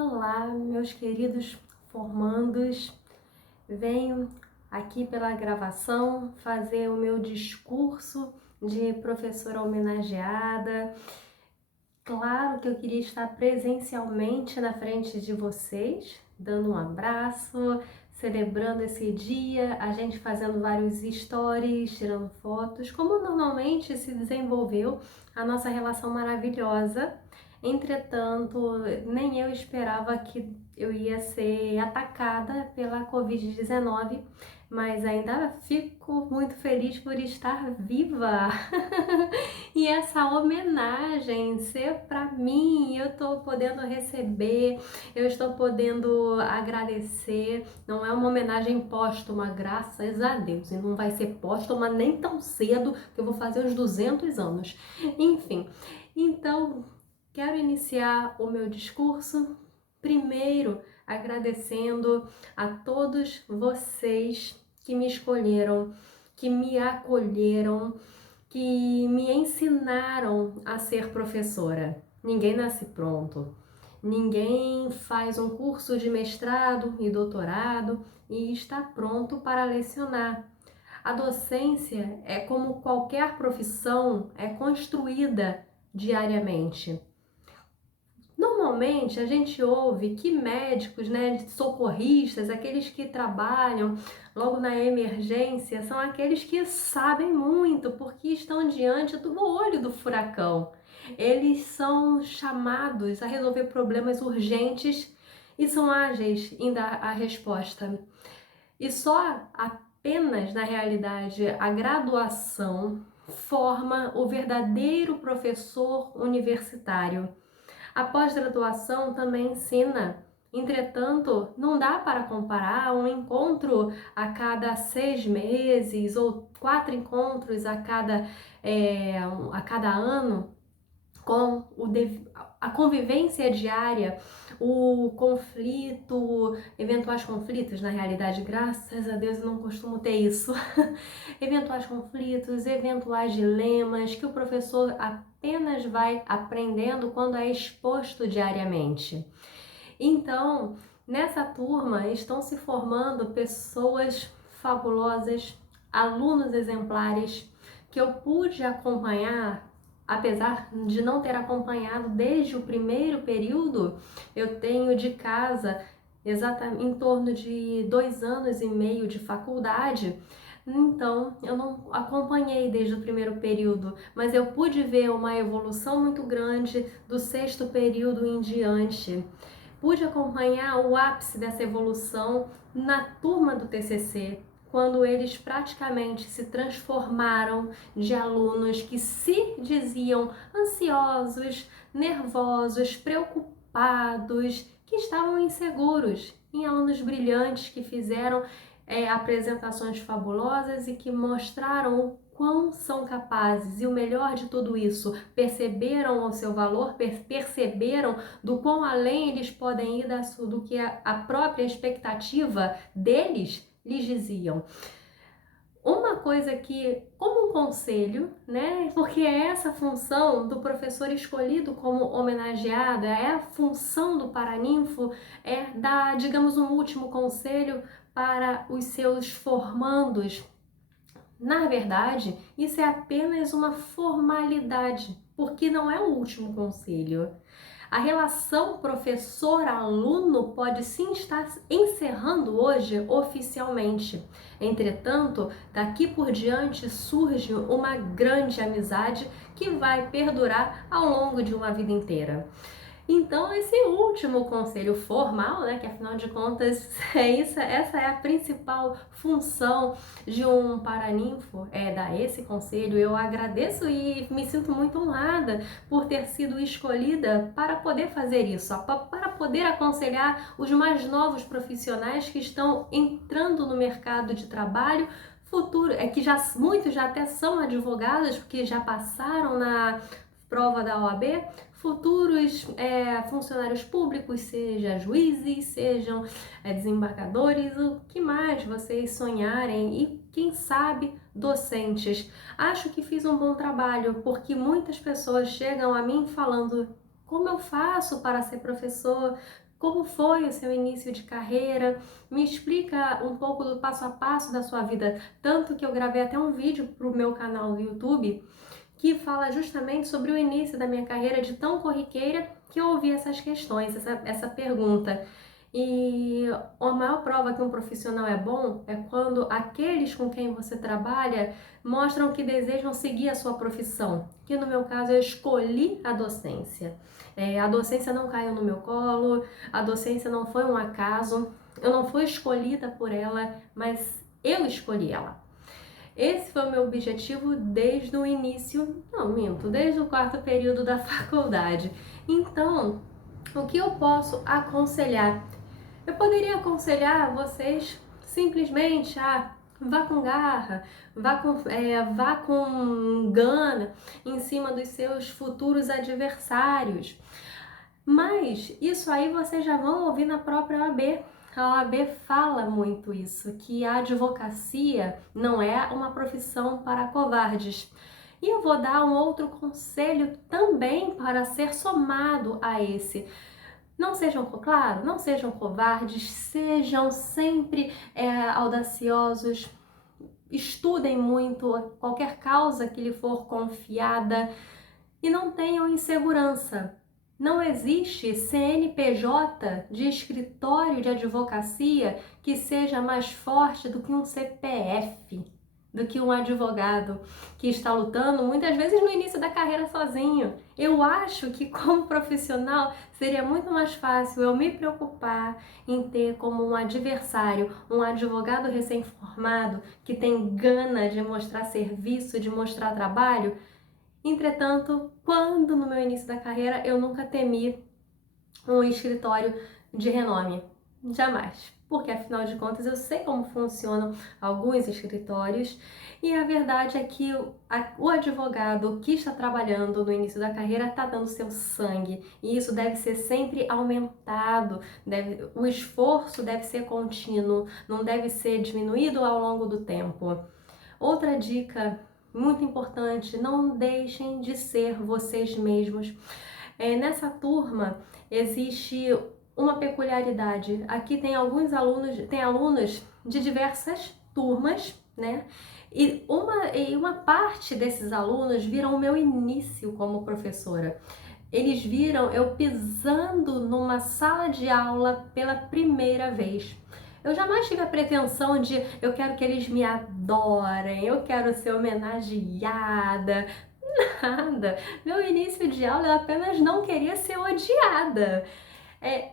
Olá, meus queridos formandos. Venho aqui pela gravação fazer o meu discurso de professora homenageada. Claro que eu queria estar presencialmente na frente de vocês, dando um abraço, celebrando esse dia, a gente fazendo vários stories, tirando fotos, como normalmente se desenvolveu a nossa relação maravilhosa. Entretanto, nem eu esperava que eu ia ser atacada pela Covid-19, mas ainda fico muito feliz por estar viva. E essa homenagem ser para mim, eu estou podendo receber, eu estou podendo agradecer. Não é uma homenagem póstuma, graças a Deus, e não vai ser póstuma nem tão cedo, que eu vou fazer os 200 anos. Enfim, então quero iniciar o meu discurso primeiro agradecendo a todos vocês que me escolheram, que me acolheram, que me ensinaram a ser professora. Ninguém nasce pronto. Ninguém faz um curso de mestrado e doutorado e está pronto para lecionar. A docência é como qualquer profissão, é construída diariamente. Normalmente a gente ouve que médicos, socorristas, aqueles que trabalham logo na emergência, são aqueles que sabem muito porque estão diante do olho do furacão. Eles são chamados a resolver problemas urgentes e são ágeis em dar a resposta. E só apenas, na realidade, a graduação forma o verdadeiro professor universitário. A pós-graduação também ensina. Entretanto, não dá para comparar um encontro a cada 6 meses ou 4 encontros a cada ano com a convivência diária, o conflito, eventuais conflitos, na realidade, graças a Deus eu não costumo ter isso, eventuais conflitos, eventuais dilemas que o professor apenas vai aprendendo quando é exposto diariamente. Então, nessa turma estão se formando pessoas fabulosas, alunos exemplares, que eu pude acompanhar. Apesar de não ter acompanhado desde o primeiro período, eu tenho de casa exatamente em torno de 2 anos e meio de faculdade. Então, eu não acompanhei desde o primeiro período, mas eu pude ver uma evolução muito grande do 6º período em diante. Pude acompanhar o ápice dessa evolução na turma do TCC, quando eles praticamente se transformaram de alunos que se diziam ansiosos, nervosos, preocupados, que estavam inseguros, em alunos brilhantes que fizeram apresentações fabulosas e que mostraram o quão são capazes. E o melhor de tudo isso, perceberam o seu valor, perceberam do quão além eles podem ir do que a própria expectativa deles lhes diziam. Uma coisa que, como um conselho, porque é essa função do professor escolhido como homenageado, é a função do paraninfo, é dar, digamos, um último conselho para os seus formandos. Na verdade, isso é apenas uma formalidade, porque não é o último conselho. A relação professor-aluno pode sim estar encerrando hoje oficialmente. Entretanto, daqui por diante surge uma grande amizade que vai perdurar ao longo de uma vida inteira. Então, esse último conselho formal, que afinal de contas essa é a principal função de um paraninfo, é dar esse conselho. Eu agradeço e me sinto muito honrada por ter sido escolhida para poder fazer isso, para poder aconselhar os mais novos profissionais que estão entrando no mercado de trabalho futuro, que muitos já até são advogados, porque já passaram na prova da OAB, futuros funcionários públicos, seja juízes, sejam desembargadores, o que mais vocês sonharem e quem sabe docentes. Acho que fiz um bom trabalho, porque muitas pessoas chegam a mim falando: como eu faço para ser professor? Como foi o seu início de carreira? Me explica um pouco do passo a passo da sua vida. Tanto que eu gravei até um vídeo para o meu canal do YouTube que fala justamente sobre o início da minha carreira de tão corriqueira que eu ouvi essas questões, essa pergunta. E a maior prova que um profissional é bom é quando aqueles com quem você trabalha mostram que desejam seguir a sua profissão. Que no meu caso eu escolhi a docência. A docência não caiu no meu colo, a docência não foi um acaso, eu não fui escolhida por ela, mas eu escolhi ela. Esse foi o meu objetivo desde o início, não minto, desde o quarto período da faculdade. Então, o que eu posso aconselhar? Eu poderia aconselhar vocês simplesmente a vá com garra, vá com gana em cima dos seus futuros adversários. Mas isso aí vocês já vão ouvir na própria OAB. A OAB fala muito isso, que a advocacia não é uma profissão para covardes. E eu vou dar um outro conselho também para ser somado a esse. Não sejam, claro, não sejam covardes, sejam sempre audaciosos, estudem muito qualquer causa que lhe for confiada e não tenham insegurança. Não existe CNPJ de escritório de advocacia que seja mais forte do que um CPF, do que um advogado que está lutando muitas vezes no início da carreira sozinho. Eu acho que como profissional seria muito mais fácil eu me preocupar em ter como um adversário um advogado recém-formado que tem gana de mostrar serviço, de mostrar trabalho. Entretanto, quando no meu início da carreira eu nunca temi um escritório de renome, jamais, porque afinal de contas eu sei como funcionam alguns escritórios e a verdade é que o advogado que está trabalhando no início da carreira está dando seu sangue e isso deve ser sempre aumentado, o esforço deve ser contínuo, não deve ser diminuído ao longo do tempo. Outra dica muito importante, não deixem de ser vocês mesmos. Nessa turma existe uma peculiaridade. Aqui tem alunos de diversas turmas, né? E uma parte desses alunos viram o meu início como professora. Eles viram eu pisando numa sala de aula pela primeira vez. Eu jamais tive a pretensão de eu quero que eles me adorem, eu quero ser homenageada, nada. Meu início de aula eu apenas não queria ser odiada. É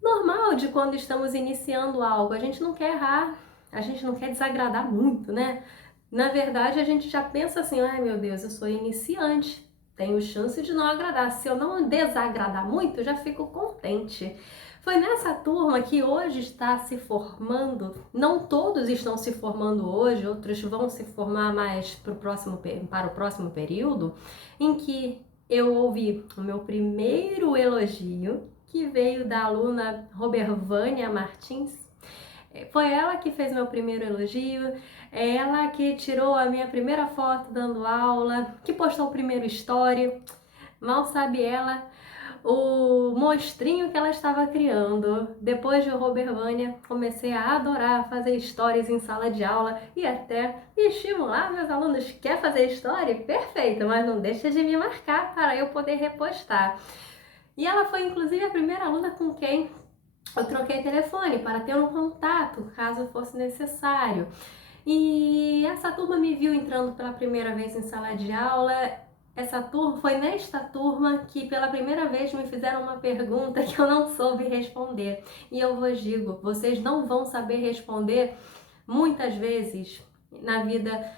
normal de quando estamos iniciando algo, a gente não quer errar, a gente não quer desagradar muito, né? Na verdade, a gente já pensa assim, ai meu Deus, eu sou iniciante, tenho chance de não agradar. Se eu não desagradar muito, eu já fico contente. Foi nessa turma que hoje está se formando, não todos estão se formando hoje, outros vão se formar mais para o próximo período, em que eu ouvi o meu primeiro elogio, que veio da aluna Robervânia Martins. Foi ela que fez meu primeiro elogio, é ela que tirou a minha primeira foto dando aula, que postou o primeiro story. Mal sabe ela o monstrinho que ela estava criando. Depois de Robervânia, comecei a adorar fazer stories em sala de aula e até estimular meus alunos. Quer fazer story? Perfeito, mas não deixa de me marcar para eu poder repostar. E ela foi inclusive a primeira aluna com quem eu troquei telefone para ter um contato, caso fosse necessário. E essa turma me viu entrando pela primeira vez em sala de aula. Foi nesta turma que pela primeira vez me fizeram uma pergunta que eu não soube responder. E eu vos digo, vocês não vão saber responder muitas vezes na vida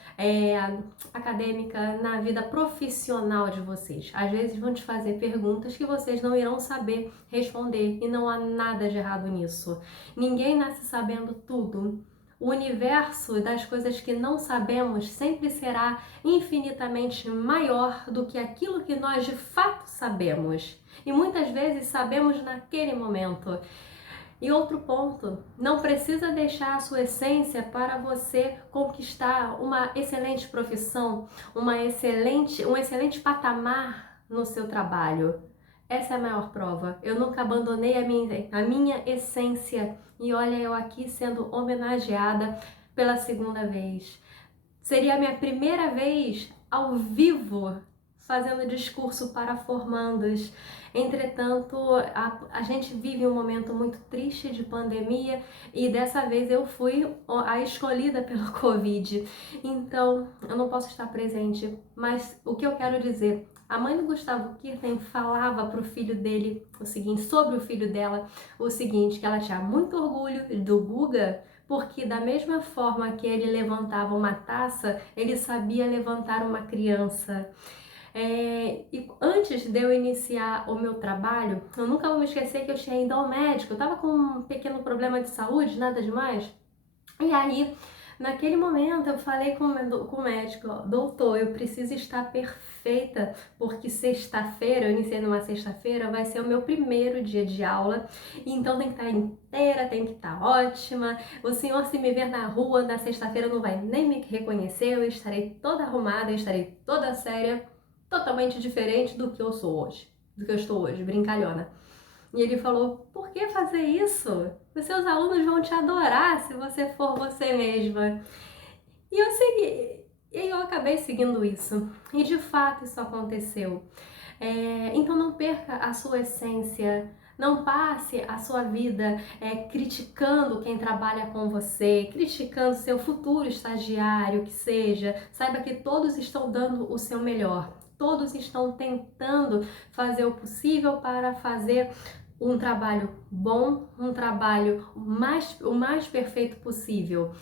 acadêmica, na vida profissional de vocês. Às vezes vão te fazer perguntas que vocês não irão saber responder e não há nada de errado nisso. Ninguém nasce sabendo tudo. O universo das coisas que não sabemos sempre será infinitamente maior do que aquilo que nós de fato sabemos. E muitas vezes sabemos naquele momento. E outro ponto, não precisa deixar a sua essência para você conquistar uma excelente profissão, um excelente patamar no seu trabalho. Essa é a maior prova. Eu nunca abandonei a minha essência. E olha, eu aqui sendo homenageada pela segunda vez. Seria a minha primeira vez ao vivo fazendo discurso para formandos. Entretanto, a gente vive um momento muito triste de pandemia e dessa vez eu fui a escolhida pelo Covid. Então, eu não posso estar presente. Mas o que eu quero dizer, a mãe do Gustavo Kirten falava para o filho dele o seguinte, sobre o filho dela, o seguinte, que ela tinha muito orgulho do Guga, porque da mesma forma que ele levantava uma taça, ele sabia levantar uma criança. E antes de eu iniciar o meu trabalho, eu nunca vou me esquecer que eu tinha ido ao médico. Eu estava com um pequeno problema de saúde, nada demais. E aí, naquele momento, eu falei com o médico, doutor, eu preciso estar perfeita, porque sexta-feira, eu iniciei numa sexta-feira, vai ser o meu primeiro dia de aula, então tem que estar inteira, tem que estar ótima. O senhor, se me ver na rua na sexta-feira, não vai nem me reconhecer, eu estarei toda arrumada, eu estarei toda séria, totalmente diferente do que eu sou hoje, do que eu estou hoje, brincalhona. E ele falou, por que fazer isso? Os seus alunos vão te adorar se você for você mesma. E eu segui, e eu acabei seguindo isso. E de fato isso aconteceu. Então não perca a sua essência. Não passe a sua vida criticando quem trabalha com você, criticando seu futuro estagiário, que seja. Saiba que todos estão dando o seu melhor. Todos estão tentando fazer o possível para fazer um trabalho bom, um trabalho o mais perfeito possível.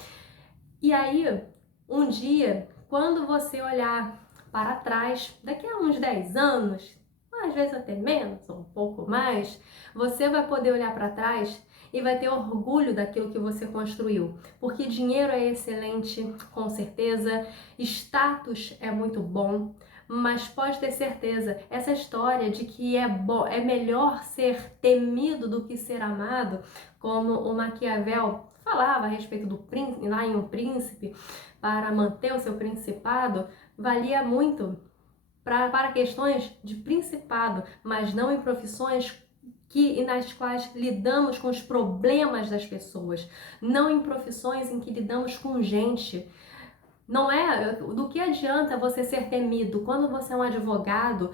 E aí, um dia, quando você olhar para trás, daqui a uns 10 anos, às vezes até menos, ou um pouco mais, você vai poder olhar para trás e vai ter orgulho daquilo que você construiu. Porque dinheiro é excelente, com certeza, status é muito bom, mas pode ter certeza, essa história de que é melhor ser temido do que ser amado, como o Maquiavel falava a respeito do príncipe, lá em Um Príncipe, para manter o seu principado, valia muito para questões de principado, mas não em profissões nas quais lidamos com os problemas das pessoas, não em profissões em que lidamos com gente. Não é, do que adianta você ser temido? Quando você é um advogado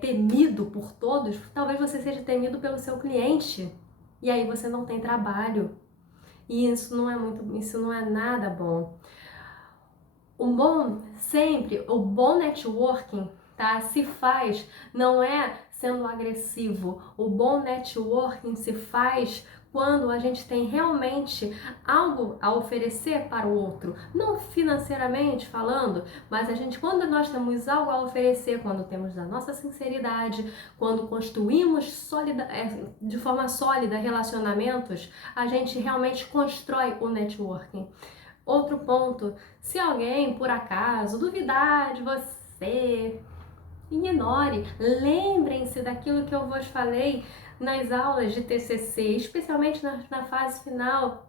temido por todos, talvez você seja temido pelo seu cliente. E aí você não tem trabalho. E isso não é nada bom. O bom networking, tá? Se faz, não é sendo agressivo. O bom networking se faz quando a gente tem realmente algo a oferecer para o outro, não financeiramente falando, mas quando nós temos algo a oferecer, quando temos a nossa sinceridade, quando construímos de forma sólida relacionamentos, a gente realmente constrói o networking. Outro ponto, se alguém por acaso duvidar de você, ignore. Lembrem-se daquilo que eu vos falei nas aulas de TCC, especialmente na fase final,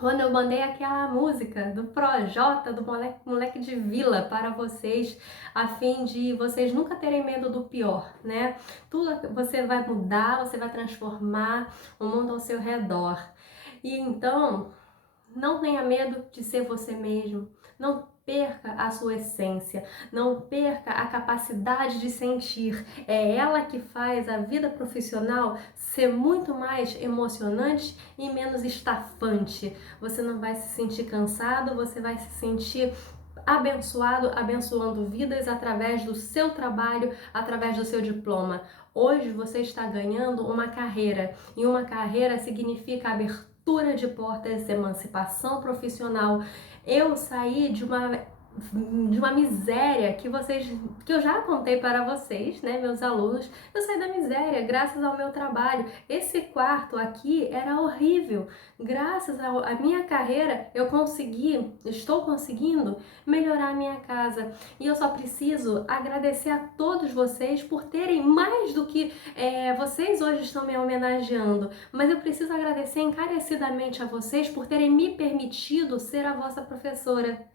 quando eu mandei aquela música do Projota, do moleque de Vila para vocês, a fim de vocês nunca terem medo do pior, né? Tudo você vai mudar, você vai transformar o mundo ao seu redor. E então, não tenha medo de ser você mesmo. Não perca a sua essência. Não perca a capacidade de sentir. É ela que faz a vida profissional ser muito mais emocionante e menos estafante. Você não vai se sentir cansado, você vai se sentir abençoado, abençoando vidas através do seu trabalho, através do seu diploma. Hoje você está ganhando uma carreira, e uma carreira significa abertura de portas, emancipação profissional. Eu saí de uma miséria que eu já contei para vocês, né, meus alunos. Eu saí da miséria graças ao meu trabalho. Esse quarto aqui era horrível. Graças à minha carreira, estou conseguindo melhorar a minha casa. E eu só preciso agradecer a todos vocês por terem mais do que vocês hoje estão me homenageando, mas eu preciso agradecer encarecidamente a vocês por terem me permitido ser a vossa professora.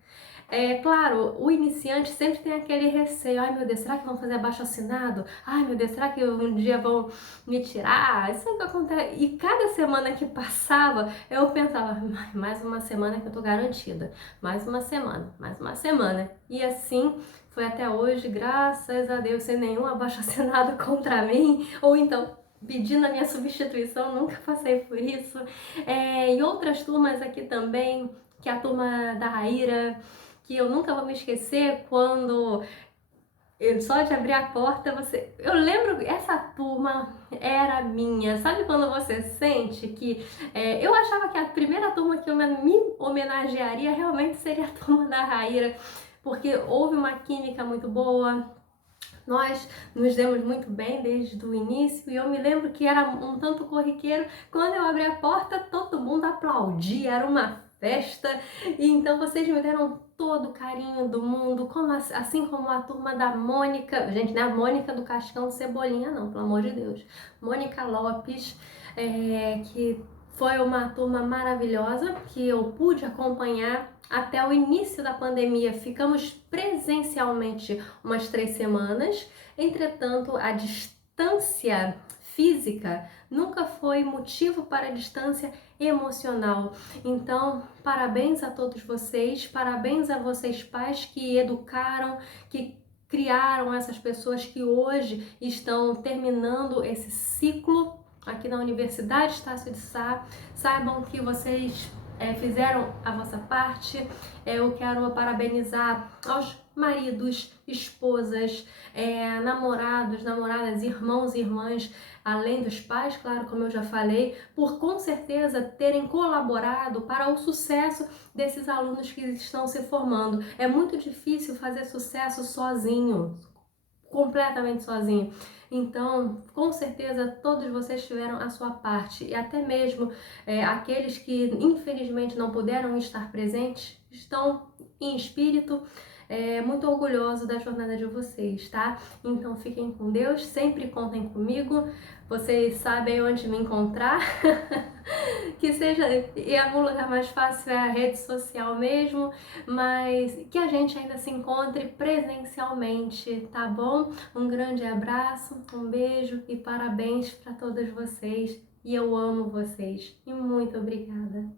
É claro, o iniciante sempre tem aquele receio, ai meu Deus, será que vão fazer abaixo-assinado? Ai meu Deus, será que um dia vão me tirar? Isso é o que acontece. E cada semana que passava, eu pensava, mais uma semana que eu tô garantida, mais uma semana. E assim foi até hoje, graças a Deus, sem nenhum abaixo-assinado contra mim, ou então pedindo a minha substituição, nunca passei por isso. E outras turmas aqui também, que é a turma da Raíra, que eu nunca vou me esquecer quando só de abrir a porta você. Eu lembro, essa turma era minha. Sabe quando você sente que. Eu achava que a primeira turma que eu me homenagearia realmente seria a turma da Raíra, porque houve uma química muito boa. Nós nos demos muito bem desde o início e eu me lembro que era um tanto corriqueiro. Quando eu abri a porta, todo mundo aplaudia, era uma festa. E então vocês me deram todo o carinho do mundo, assim como a turma da Mônica. Gente, não é a Mônica do Cascão Cebolinha, não, pelo amor de Deus. Mônica Lopes, que foi uma turma maravilhosa que eu pude acompanhar até o início da pandemia. Ficamos presencialmente umas 3 semanas. Entretanto, a distância física nunca foi motivo para a distância emocional. Então, parabéns a todos vocês, parabéns a vocês pais que educaram, que criaram essas pessoas que hoje estão terminando esse ciclo aqui na Universidade Estácio de Sá. Saibam que vocês fizeram a vossa parte. Eu quero parabenizar aos maridos, esposas, namorados, namoradas, irmãos e irmãs, além dos pais, claro, como eu já falei, por com certeza terem colaborado para o sucesso desses alunos que estão se formando. É muito difícil fazer sucesso sozinho, completamente sozinho. Então, com certeza, todos vocês tiveram a sua parte e até mesmo aqueles que infelizmente não puderam estar presentes estão em espírito muito orgulhoso da jornada de vocês, tá? Então, fiquem com Deus, sempre contem comigo. Vocês sabem onde me encontrar. Que seja, e algum lugar mais fácil é a rede social mesmo, mas que a gente ainda se encontre presencialmente, tá bom? Um grande abraço, um beijo e parabéns para todos vocês. E eu amo vocês. E muito obrigada.